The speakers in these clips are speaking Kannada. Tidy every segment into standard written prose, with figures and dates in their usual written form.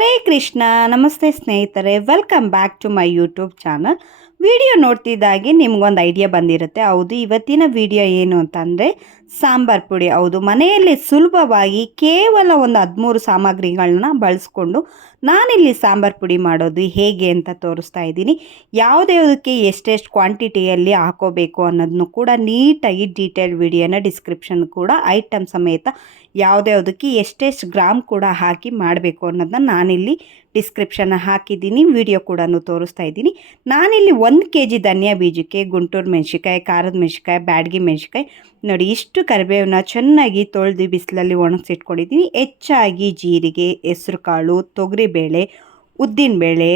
ಹರೇ ಕೃಷ್ಣ. ನಮಸ್ತೆ ಸ್ನೇಹಿತರೆ, welcome back to my YouTube channel. Video ನೋಡ್ತಿದ್ದಾಗೆ ನಿಮ್ಗೊಂದು ಐಡಿಯಾ ಬಂದಿರುತ್ತೆ. ಹೌದು, ಇವತ್ತಿನ ವಿಡಿಯೋ ಏನು ಅಂತಂದರೆ ಸಾಂಬಾರ್ ಪುಡಿ. ಹೌದು, ಮನೆಯಲ್ಲಿ ಸುಲಭವಾಗಿ ಕೇವಲ ಒಂದು 13 ಸಾಮಗ್ರಿಗಳನ್ನ ಬಳಸ್ಕೊಂಡು ನಾನಿಲ್ಲಿ ಸಾಂಬಾರ್ ಪುಡಿ ಮಾಡೋದು ಹೇಗೆ ಅಂತ ತೋರಿಸ್ತಾ ಇದ್ದೀನಿ. ಯಾವುದ್ಯಾವುದಕ್ಕೆ ಎಷ್ಟೆಷ್ಟು ಕ್ವಾಂಟಿಟಿಯಲ್ಲಿ ಹಾಕೋಬೇಕು ಅನ್ನೋದನ್ನು ಕೂಡ ನೀಟಾಗಿ ಡೀಟೇಲ್ ವಿಡಿಯೋನ ಡಿಸ್ಕ್ರಿಪ್ಷನ್ ಕೂಡ ಐಟಮ್ ಸಮೇತ ಯಾವುದ್ಯಾವುದಕ್ಕೆ ಎಷ್ಟೆಷ್ಟು ಗ್ರಾಮ್ ಕೂಡ ಹಾಕಿ ಮಾಡಬೇಕು ಅನ್ನೋದನ್ನ ನಾನಿಲ್ಲಿ ಡಿಸ್ಕ್ರಿಪ್ಷನ್ ಹಾಕಿದ್ದೀನಿ. ವಿಡಿಯೋ ಕೂಡ ತೋರಿಸ್ತಾ ಇದ್ದೀನಿ. ನಾನಿಲ್ಲಿ 1 kg ಧನಿಯಾ ಬೀಜಕ್ಕೆ ಗುಂಟೂರು ಮೆಣಸಿಕಾಯಿ, ಖಾರದ ಮೆಣಸಿಕಾಯಿ, ಬ್ಯಾಡಗಿ ಮೆಣಸಿಕಾಯಿ ನೋಡಿ ಇಷ್ಟು ಕರಿಬೇವನ್ನ ಚೆನ್ನಾಗಿ ತೊಳೆದು ಬಿಸಿಲಲ್ಲಿ ಒಣಗಿಸಿಟ್ಕೊಂಡಿದ್ದೀನಿ. ಹೆಚ್ಚಾಗಿ ಜೀರಿಗೆ, ಹೆಸರು ಕಾಳು, ತೊಗರಿಬೇಳೆ, ಉದ್ದಿನಬೇಳೆ,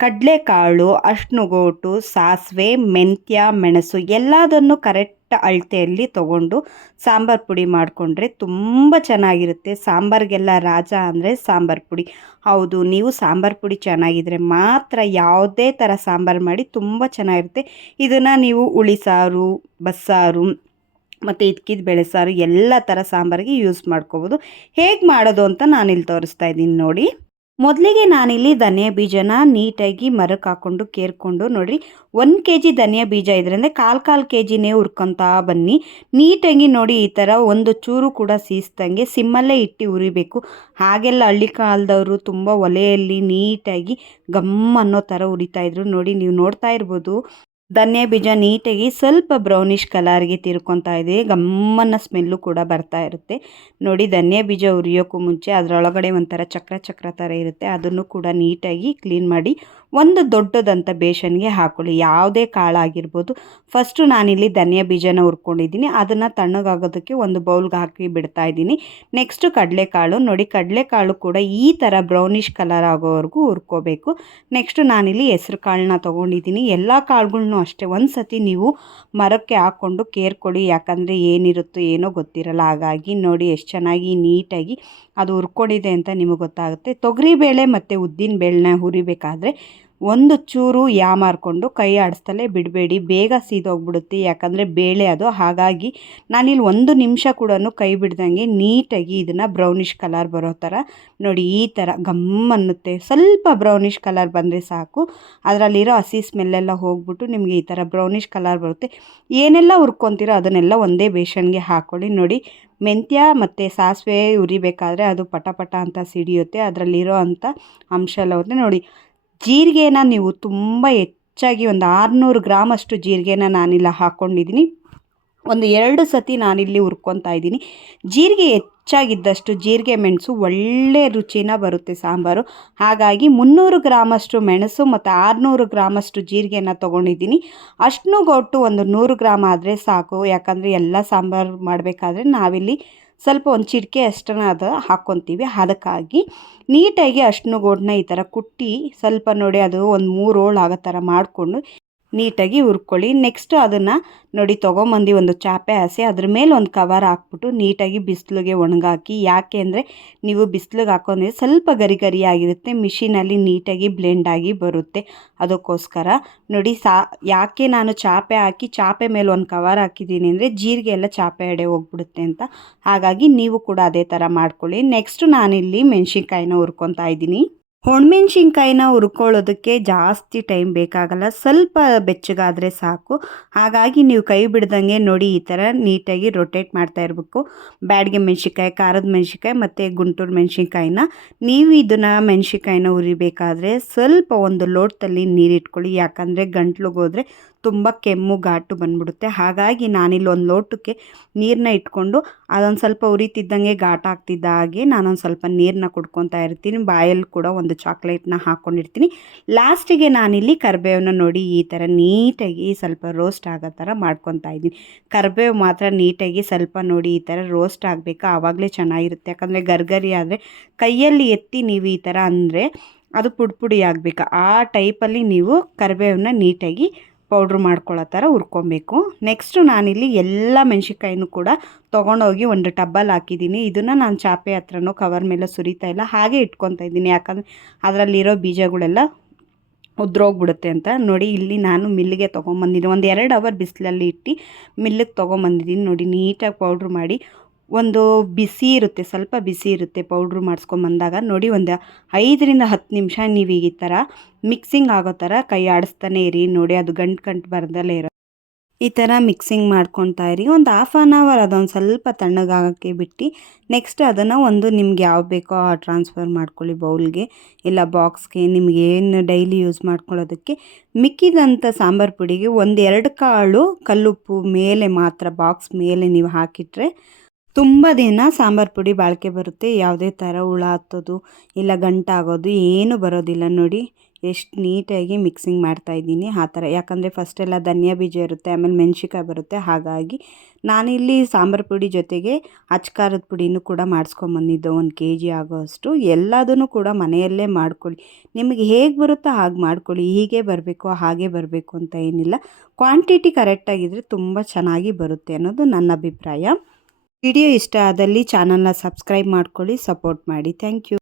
ಕಡಲೆಕಾಳು, ಅರಿಶಿನಗೋಟು, ಸಾಸಿವೆ, ಮೆಂತ್ಯ, ಮೆಣಸು ಎಲ್ಲದನ್ನು ಕರೆಕ್ಟ್ ಅಳತೆಯಲ್ಲಿ ತೊಗೊಂಡು ಸಾಂಬಾರು ಪುಡಿ ಮಾಡಿಕೊಂಡ್ರೆ ತುಂಬ ಚೆನ್ನಾಗಿರುತ್ತೆ. ಸಾಂಬಾರಿಗೆಲ್ಲ ರಾಜ ಅಂದರೆ ಸಾಂಬಾರು ಪುಡಿ. ಹೌದು, ನೀವು ಸಾಂಬಾರು ಪುಡಿ ಚೆನ್ನಾಗಿದ್ದರೆ ಮಾತ್ರ ಯಾವುದೇ ಥರ ಸಾಂಬಾರು ಮಾಡಿ ತುಂಬ ಚೆನ್ನಾಗಿರುತ್ತೆ. ಇದನ್ನು ನೀವು ಹುಳಿ ಸಾರು, ಬಸ್ಸಾರು ಮತ್ತು ಇದ್ಕಿದ ಬೇಳೆ ಸಾರು ಎಲ್ಲ ಥರ ಸಾಂಬಾರಿಗೆ ಯೂಸ್ ಮಾಡ್ಕೋಬೋದು. ಹೇಗೆ ಮಾಡೋದು ಅಂತ ನಾನಿಲ್ಲಿ ತೋರಿಸ್ತಾ ಇದ್ದೀನಿ ನೋಡಿ. ಮೊದಲಿಗೆ ನಾನಿಲ್ಲಿ ಧನಿಯಾ ಬೀಜನ ನೀಟಾಗಿ ಮರಕ್ಕೆ ಹಾಕ್ಕೊಂಡು ಕೇರ್ಕೊಂಡು ನೋಡಿರಿ 1 kg ಧನಿಯಾ ಬೀಜ ಇದರಿಂದ ಕಾಲು ಕೆ ಜಿನೇ ಹುರ್ಕೊತಾ ಬನ್ನಿ. ನೀಟಾಗಿ ನೋಡಿ ಈ ಥರ ಒಂದು ಚೂರು ಕೂಡ ಸೀಸ್ದಂಗೆ ಸಿಮ್ಮಲ್ಲೇ ಇಟ್ಟು ಉರಿಬೇಕು. ಹಾಗೆಲ್ಲ ಹಳ್ಳಿ ಕಾಲದವರು ತುಂಬ ಒಲೆಯಲ್ಲಿ ನೀಟಾಗಿ ಗಮ್ ಅನ್ನೋ ಥರ ಉರಿತಾಯಿದ್ರು. ನೋಡಿ, ನೀವು ನೋಡ್ತಾ ಇರ್ಬೋದು ಧನಿಯಾ ಬೀಜ ನೀಟಾಗಿ ಸ್ವಲ್ಪ ಬ್ರೌನಿಷ್ ಕಲರ್ಗೆ ತಿರ್ಕೊತಾ ಇದೆ. ಗಮ್ಮನ್ನ ಸ್ಮೆಲ್ಲು ಕೂಡ ಬರ್ತಾ ಇರುತ್ತೆ. ನೋಡಿ, ಧನಿಯಾ ಬೀಜ ಉರಿಯೋಕ್ಕೂ ಮುಂಚೆ ಅದರೊಳಗಡೆ ಒಂಥರ ಚಕ್ರ ಥರ ಇರುತ್ತೆ. ಅದನ್ನು ಕೂಡ ನೀಟಾಗಿ ಕ್ಲೀನ್ ಮಾಡಿ ಒಂದು ದೊಡ್ಡದಂಥ ಬೇಸನ್ಗೆ ಹಾಕೊಳ್ಳಿ. ಯಾವುದೇ ಕಾಳಾಗಿರ್ಬೋದು. ಫಸ್ಟು ನಾನಿಲ್ಲಿ ಧನಿಯಾ ಬೀಜನ ಹುರ್ಕೊಂಡಿದ್ದೀನಿ. ಅದನ್ನು ತಣ್ಣಗಾಗೋದಕ್ಕೆ ಒಂದು ಬೌಲ್ಗೆ ಹಾಕಿ ಬಿಡ್ತಾ ಇದ್ದೀನಿ. ನೆಕ್ಸ್ಟು ಕಡಲೆಕಾಳು ನೋಡಿ, ಕಡಲೆಕಾಳು ಕೂಡ ಈ ಥರ ಬ್ರೌನಿಷ್ ಕಲರ್ ಆಗೋವರೆಗೂ ಹುರ್ಕೋಬೇಕು. ನೆಕ್ಸ್ಟು ನಾನಿಲ್ಲಿ ಹೆಸ್ರು ಕಾಳನ್ನ ತೊಗೊಂಡಿದ್ದೀನಿ. ಎಲ್ಲ ಕಾಳುಗಳ್ನೂ ಅಷ್ಟೇ ಒಂದು ಸತಿ ನೀವು ಮರಕ್ಕೆ ಹಾಕ್ಕೊಂಡು ಕೇರ್ಕೊಳ್ಳಿ. ಯಾಕಂದರೆ ಏನಿರುತ್ತೋ ಏನೋ ಗೊತ್ತಿರಲ್ಲ. ಹಾಗಾಗಿ ನೋಡಿ ಎಷ್ಟು ಚೆನ್ನಾಗಿ ನೀಟಾಗಿ ಅದು ಹುರ್ಕೊಂಡಿದೆ ಅಂತ ನಿಮಗೆ ಗೊತ್ತಾಗುತ್ತೆ. ತೊಗರಿಬೇಳೆ ಮತ್ತು ಉದ್ದಿನಬೇಳೆನ ಹುರಿಬೇಕಾದ್ರೆ ಒಂದು ಚೂರು ಮಾರ್ಕೊಂಡು ಕೈ ಆಡಿಸ್ತಲೇ ಬಿಡಬೇಡಿ, ಬೇಗ ಸೀದೋಗ್ಬಿಡುತ್ತೆ. ಯಾಕಂದರೆ ಬೇಳೆ ಅದು. ಹಾಗಾಗಿ ನಾನಿಲ್ಲಿ 1 ನಿಮಿಷ ಕೂಡ ಕೈ ಬಿಡ್ದಂಗೆ ನೀಟಾಗಿ ಇದನ್ನು ಬ್ರೌನಿಷ್ ಕಲರ್ ಬರೋ ಥರ ನೋಡಿ ಈ ಥರ ಗಮ್ ಅನ್ನುತ್ತೆ. ಸ್ವಲ್ಪ ಬ್ರೌನಿಷ್ ಕಲರ್ ಬಂದರೆ ಸಾಕು. ಅದರಲ್ಲಿರೋ ಹಸಿ ಸ್ಮೆಲ್ಲೆಲ್ಲ ಹೋಗ್ಬಿಟ್ಟು ನಿಮಗೆ ಈ ಥರ ಬ್ರೌನಿಷ್ ಕಲರ್ ಬರುತ್ತೆ. ಏನೆಲ್ಲ ಹುರ್ಕೊತೀರೋ ಅದನ್ನೆಲ್ಲ ಒಂದೇ ಬೇಸನ್ಗೆ ಹಾಕ್ಕೊಳ್ಳಿ. ನೋಡಿ, ಮೆಂತ್ಯ ಮತ್ತು ಸಾಸಿವೆ ಉರಿಬೇಕಾದ್ರೆ ಅದು ಪಟ ಅಂತ ಸಿಡಿಯುತ್ತೆ. ಅದರಲ್ಲಿರೋ ಅಂಥ ಅಂಶ ಎಲ್ಲ ಹೋಗುತ್ತೆ. ನೋಡಿ, ಜೀರಿಗೆನ ನೀವು ತುಂಬ ಹೆಚ್ಚಾಗಿ ಒಂದು 600 ಗ್ರಾಮ್ ಅಷ್ಟು ಜೀರಿಗೆನ ನಾನಿಲ್ಲ ಹಾಕ್ಕೊಂಡಿದ್ದೀನಿ. ಒಂದು 2 ಸತಿ ನಾನಿಲ್ಲಿ ಹುರ್ಕೊತಾ ಇದ್ದೀನಿ. ಜೀರಿಗೆ ಹೆಚ್ಚಾಗಿದ್ದಷ್ಟು ಜೀರಿಗೆ ಮೆಣಸು ಒಳ್ಳೆ ರುಚಿನ ಬರುತ್ತೆ ಸಾಂಬಾರು. ಹಾಗಾಗಿ 300 ಗ್ರಾಮಷ್ಟು ಮೆಣಸು ಮತ್ತು 600 ಗ್ರಾಮಷ್ಟು ಜೀರಿಗೆನ ತೊಗೊಂಡಿದ್ದೀನಿ. ಅರಿಶಿನಗೋಟು ಒಂದು 100 ಗ್ರಾಮ್ ಆದರೆ ಸಾಕು. ಯಾಕಂದರೆ ಎಲ್ಲ ಸಾಂಬಾರು ಮಾಡಬೇಕಾದ್ರೆ ನಾವಿಲ್ಲಿ ಸ್ವಲ್ಪ ಒಂದು ಚಿಟಿಕೆ ಅಷ್ಟನ್ನು ಅದು ಹಾಕ್ಕೊತೀವಿ. ಅದಕ್ಕಾಗಿ ನೀಟಾಗಿ ಅರಿಶಿನಗೋಟನ್ನ ಈ ಥರ ಕುಟ್ಟಿ ಸ್ವಲ್ಪ ನೋಡಿ ಅದು ಒಂದು 3 ಹೋಳು ಆಗೋ ಥರ ಮಾಡಿಕೊಂಡು ನೀಟಾಗಿ ಹುರ್ಕೊಳ್ಳಿ. ನೆಕ್ಸ್ಟು ಅದನ್ನು ನೋಡಿ ತೊಗೊಂಬಂದು ಒಂದು ಚಾಪೆ ಹಾಸಿ ಅದ್ರ ಮೇಲೆ ಒಂದು ಕವರ್ ಹಾಕ್ಬಿಟ್ಟು ನೀಟಾಗಿ ಬಿಸಿಲಿಗೆ ಒಣಗಾಕಿ. ಯಾಕೆ ಅಂದರೆ ನೀವು ಬಿಸಿಲಿಗೆ ಹಾಕೊಂಡ್ರೆ ಸ್ವಲ್ಪ ಗರಿ ಆಗಿರುತ್ತೆ, ಮಿಷಿನಲ್ಲಿ ನೀಟಾಗಿ ಬ್ಲೆಂಡಾಗಿ ಬರುತ್ತೆ. ಅದಕ್ಕೋಸ್ಕರ ನೋಡಿ ಯಾಕೆ ನಾನು ಚಾಪೆ ಹಾಕಿ ಚಾಪೆ ಮೇಲೆ ಒಂದು ಕವರ್ ಹಾಕಿದ್ದೀನಿ ಅಂದರೆ ಜೀರಿಗೆ ಎಲ್ಲ ಚಾಪೆ ಎಡೆ ಹೋಗ್ಬಿಡುತ್ತೆ ಅಂತ. ಹಾಗಾಗಿ ನೀವು ಕೂಡ ಅದೇ ಥರ ಮಾಡ್ಕೊಳ್ಳಿ. ನೆಕ್ಸ್ಟು ನಾನಿಲ್ಲಿ ಮೆಣಸಿನ್ಕಾಯಿನ ಹುರ್ಕೊತಾ ಇದ್ದೀನಿ. ಒಣಮೆಣ್ಸಿನ್ಕಾಯಿನ ಹುರ್ಕೊಳ್ಳೋದಕ್ಕೆ ಜಾಸ್ತಿ ಟೈಮ್ ಬೇಕಾಗಲ್ಲ, ಸ್ವಲ್ಪ ಬೆಚ್ಚಗಾದರೆ ಸಾಕು. ಹಾಗಾಗಿ ನೀವು ಕೈ ಬಿಡ್ದಂಗೆ ನೋಡಿ ಈ ಥರ ನೀಟಾಗಿ ರೊಟೇಟ್ ಮಾಡ್ತಾ ಇರಬೇಕು. ಬ್ಯಾಡಗಿ ಮೆಣಸಿನ್ಕಾಯಿ, ಖಾರದ ಮೆಣಸಿನ್ಕಾಯಿ ಮತ್ತು ಗುಂಟೂರು ಮೆಣಸಿನ್ಕಾಯಿನ ನೀವು ಇದನ್ನು ಮೆಣಸಿನ್ಕಾಯಿನ ಹುರಿಬೇಕಾದ್ರೆ ಸ್ವಲ್ಪ ಒಂದು ಲೋಟದಲ್ಲಿ ನೀರಿಟ್ಕೊಳ್ಳಿ. ಯಾಕಂದರೆ ಗಂಟ್ಲಿಗೆ ಹೋದರೆ ತುಂಬ ಕೆಮ್ಮು ಘಾಟು ಬಂದ್ಬಿಡುತ್ತೆ. ಹಾಗಾಗಿ ನಾನಿಲ್ಲಿ ಒಂದು ಲೋಟಕ್ಕೆ ನೀರನ್ನ ಇಟ್ಕೊಂಡು ಅದೊಂದು ಸ್ವಲ್ಪ ಉರಿತಿದ್ದಂಗೆ ಘಾಟ ಆಗ್ತಿದ್ದ ಹಾಗೆ ನಾನೊಂದು ಸ್ವಲ್ಪ ನೀರನ್ನ ಕುಡ್ಕೊತಾ ಇರ್ತೀನಿ. ಬಾಯಲ್ಲಿ ಕೂಡ ಒಂದು ಚಾಕ್ಲೇಟ್ನ ಹಾಕ್ಕೊಂಡಿರ್ತೀನಿ. ಲಾಸ್ಟಿಗೆ ನಾನಿಲ್ಲಿ ಕರಿಬೇವನ್ನ ನೋಡಿ ಈ ಥರ ನೀಟಾಗಿ ಸ್ವಲ್ಪ ರೋಸ್ಟ್ ಆಗೋ ಥರ ಮಾಡ್ಕೊತಾ ಇದ್ದೀನಿ. ಕರಿಬೇವು ಮಾತ್ರ ನೀಟಾಗಿ ಸ್ವಲ್ಪ ನೋಡಿ ಈ ಥರ ರೋಸ್ಟ್ ಆಗಬೇಕು, ಆವಾಗಲೇ ಚೆನ್ನಾಗಿರುತ್ತೆ. ಯಾಕಂದರೆ ಗರ್ಗರಿ ಆದರೆ ಕೈಯಲ್ಲಿ ಎತ್ತಿ ನೀವು ಈ ಥರ ಅಂದರೆ ಅದು ಪುಡಿ ಆಗಬೇಕು. ಆ ಟೈಪಲ್ಲಿ ನೀವು ಕರಿಬೇವನ್ನ ನೀಟಾಗಿ ಪೌಡ್ರ್ ಮಾಡ್ಕೊಳ್ಳೋ ಥರ ಹುರ್ಕೊಬೇಕು. ನೆಕ್ಸ್ಟು ನಾನಿಲ್ಲಿ ಎಲ್ಲ ಮೆಣಸಿನ್ಕಾಯಿನೂ ಕೂಡ ತೊಗೊಂಡೋಗಿ ಒಂದು ಟಬ್ಬಲ್ಲಿ ಹಾಕಿದ್ದೀನಿ. ಇದನ್ನು ನಾನು ಚಾಪೆ ಹತ್ರನೋ ಕವರ್ ಮೇಲೆ ಸುರಿತಾ ಇಲ್ಲ, ಹಾಗೆ ಇಟ್ಕೊತಾ ಇದ್ದೀನಿ. ಯಾಕಂದರೆ ಅದರಲ್ಲಿರೋ ಬೀಜಗಳೆಲ್ಲ ಉದ್ರೋಗ್ಬಿಡುತ್ತೆ ಅಂತ. ನೋಡಿ, ಇಲ್ಲಿ ನಾನು ಮಿಲ್ಲಿಗೆ ತೊಗೊಂಬಂದಿದ್ದೀನಿ. ಒಂದು 2 ಅವರ್ ಬಿಸಿಲಲ್ಲಿ ಇಟ್ಟು ಮಿಲ್ಲಿಗೆ ತೊಗೊಂಬಂದಿದ್ದೀನಿ. ನೋಡಿ, ನೀಟಾಗಿ ಪೌಡ್ರ್ ಮಾಡಿ ಒಂದು ಬಿಸಿ ಇರುತ್ತೆ, ಸ್ವಲ್ಪ ಬಿಸಿ ಇರುತ್ತೆ ಪೌಡ್ರು ಮಾಡಿಸ್ಕೊಂಬಂದಾಗ ನೋಡಿ. ಒಂದು 5ರಿಂದ 10 ನಿಮಿಷ ನೀವು ಈ ಥರ ಮಿಕ್ಸಿಂಗ್ ಆಗೋ ಥರ ಕೈ ಆಡಿಸ್ತಾನೆ ಇರಿ. ನೋಡಿ ಅದು ಗಂಟು ಬರ್ದಲ್ಲೇ ಇರೋ ಈ ಥರ ಮಿಕ್ಸಿಂಗ್ ಮಾಡ್ಕೊತಾ ಇರಿ. ಒಂದು ಹಾಫ್ ಆನ್ ಅವರ್ ಅದೊಂದು ಸ್ವಲ್ಪ ತಣ್ಣಗಾಗೋಕ್ಕೆ ಬಿಟ್ಟು ನೆಕ್ಸ್ಟ್ ಅದನ್ನು ಒಂದು ನಿಮ್ಗೆ ಯಾವ ಬೇಕೋ ಟ್ರಾನ್ಸ್ಫರ್ ಮಾಡ್ಕೊಳ್ಳಿ, ಬೌಲ್ಗೆ ಇಲ್ಲ ಬಾಕ್ಸ್ಗೆ, ನಿಮ್ಗೆ ಏನು ಡೈಲಿ ಯೂಸ್ ಮಾಡ್ಕೊಳ್ಳೋದಕ್ಕೆ. ಮಿಕ್ಕಿದಂಥ ಸಾಂಬಾರು ಪುಡಿಗೆ 1-2 ಕಾಳು ಕಲ್ಲುಪ್ಪು ಮೇಲೆ ಮಾತ್ರ ಬಾಕ್ಸ್ ಮೇಲೆ ನೀವು ಹಾಕಿಟ್ರೆ ತುಂಬ ದಿನ ಸಾಂಬಾರು ಪುಡಿ ಬಾಳಿಕೆ ಬರುತ್ತೆ. ಯಾವುದೇ ಥರ ಹುಳ ಹತ್ತೋದು ಇಲ್ಲ ಗಂಟಾಗೋದು ಏನೂ ಬರೋದಿಲ್ಲ. ನೋಡಿ ಎಷ್ಟು ನೀಟಾಗಿ ಮಿಕ್ಸಿಂಗ್ ಮಾಡ್ತಾಯಿದ್ದೀನಿ ಆ ಥರ. ಯಾಕಂದರೆ ಫಸ್ಟೆಲ್ಲ ಧನಿಯಾ ಬೀಜ ಇರುತ್ತೆ, ಆಮೇಲೆ ಮೆಣಸಿನ್ಕಾಯಿ ಬರುತ್ತೆ. ಹಾಗಾಗಿ ನಾನಿಲ್ಲಿ ಸಾಂಬಾರು ಪುಡಿ ಜೊತೆಗೆ ಅಚ್ಕಾರದ ಪುಡಿನೂ ಕೂಡ ಮಾಡಿಸ್ಕೊಂಬಂದಿದ್ದೆ 1 kg ಆಗೋಷ್ಟು. ಎಲ್ಲದನ್ನು ಕೂಡ ಮನೆಯಲ್ಲೇ ಮಾಡ್ಕೊಳ್ಳಿ. ನಿಮಗೆ ಹೇಗೆ ಬರುತ್ತೋ ಹಾಗೆ ಮಾಡ್ಕೊಳ್ಳಿ. ಹೀಗೆ ಬರಬೇಕು ಹಾಗೆ ಬರಬೇಕು ಅಂತ ಏನಿಲ್ಲ. ಕ್ವಾಂಟಿಟಿ ಕರೆಕ್ಟಾಗಿದ್ದರೆ ತುಂಬ ಚೆನ್ನಾಗಿ ಬರುತ್ತೆ ಅನ್ನೋದು ನನ್ನ ಅಭಿಪ್ರಾಯ. ವಿಡಿಯೋ ಇಷ್ಟ ಆದಲ್ಲಿ ಚಾನಲ್ನ ಸಬ್ಸ್ಕ್ರೈಬ್ ಮಾಡ್ಕೊಳ್ಳಿ, ಸಪೋರ್ಟ್ ಮಾಡಿ. Thank you.